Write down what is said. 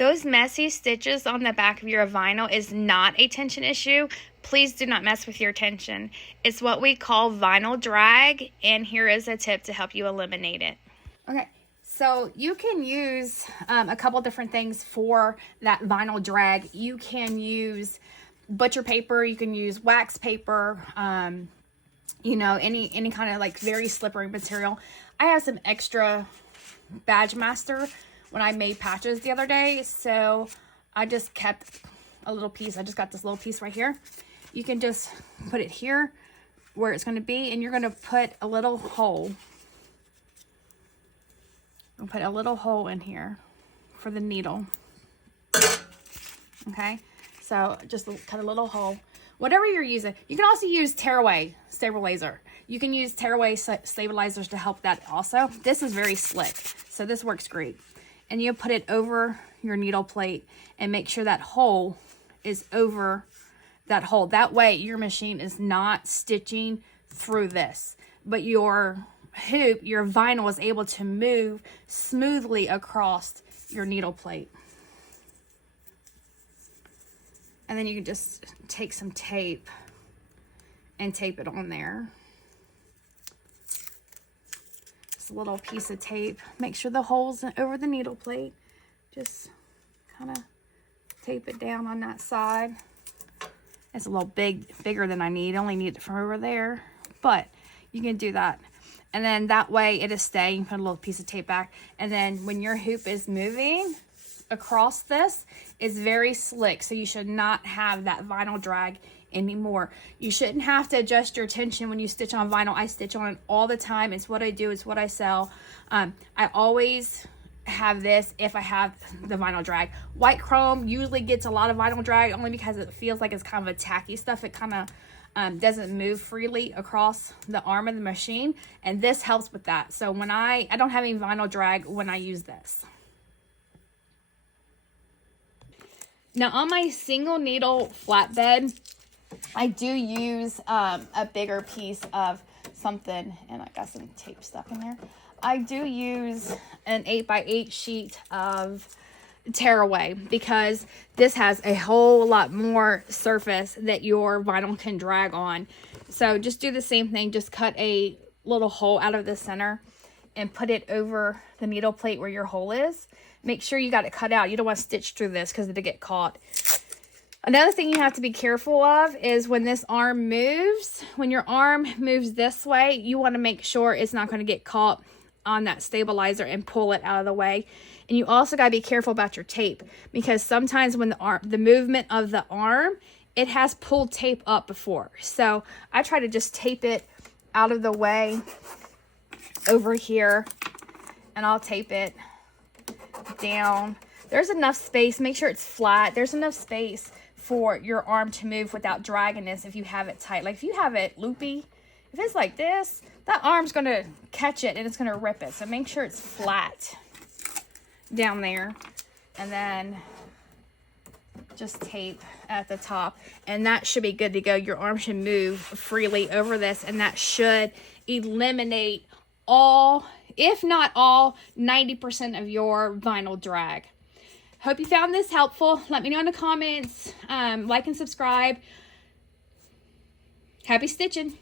Those messy stitches on the back of your vinyl is not a tension issue. Please do not mess with your tension. It's what we call vinyl drag, and here is a tip to help you eliminate it. Okay, so you can use a couple different things for that vinyl drag. You can use butcher paper, you can use wax paper, you know, any kind of like very slippery material. I have some extra Badgemaster when I made patches the other day, so I just kept a little piece. I just got this little piece right here. You can just put it here where it's going to be, and you're going to put a little hole. I'll put a little hole in here for the needle. Okay, so just cut a little hole. Whatever you're using, you can also use tearaway stabilizer. You can use tearaway stabilizers to help that also. This is very slick, so this works great. And you put it over your needle plate and make sure that hole is over that hole. That way your machine is not stitching through this, but your hoop, your vinyl is able to move smoothly across your needle plate. And then you can just take some tape and tape it on there. Just a little piece of tape. Make sure the hole's over the needle plate. Just kind of tape it down on that side. It's a little bigger than I need. I only need it from over there, but you can do that. And then that way it is staying. Put a little piece of tape back. And then when your hoop is moving across this, it's very slick. So you should not have that vinyl drag anymore. You shouldn't have to adjust your tension when you stitch on vinyl. I stitch on it all the time. It's what I do. It's what I sell. I always have this if I have the vinyl drag. White chrome usually gets a lot of vinyl drag only because it feels like it's kind of a tacky stuff. It kind of doesn't move freely across the arm of the machine, and this helps with that. So when I don't have any vinyl drag when I use this. Now on my single needle flatbed, I do use a bigger piece of something, and I got some tape stuck in there. I do use an 8x8 sheet of tearaway because this has a whole lot more surface that your vinyl can drag on. So just do the same thing. Just cut a little hole out of the center and put it over the needle plate where your hole is. Make sure you got it cut out. You don't want to stitch through this because it'll get caught. Another thing you have to be careful of is when this arm moves, when your arm moves this way, you want to make sure it's not going to get caught on that stabilizer and pull it out of the way. And you also got to be careful about your tape because sometimes when the movement of the arm, it has pulled tape up before. So I try to just tape it out of the way over here, and I'll tape it down. There's enough space. Make sure it's flat. There's enough space for your arm to move without dragging this if you have it tight. Like if you have it loopy, if it's like this, that arm's going to catch it and it's going to rip it. So make sure it's flat down there. And then just tape at the top. And that should be good to go. Your arm should move freely over this. And that should eliminate all, if not all, 90% of your vinyl drag. Hope you found this helpful. Let me know in the comments. Like and subscribe. Happy stitching.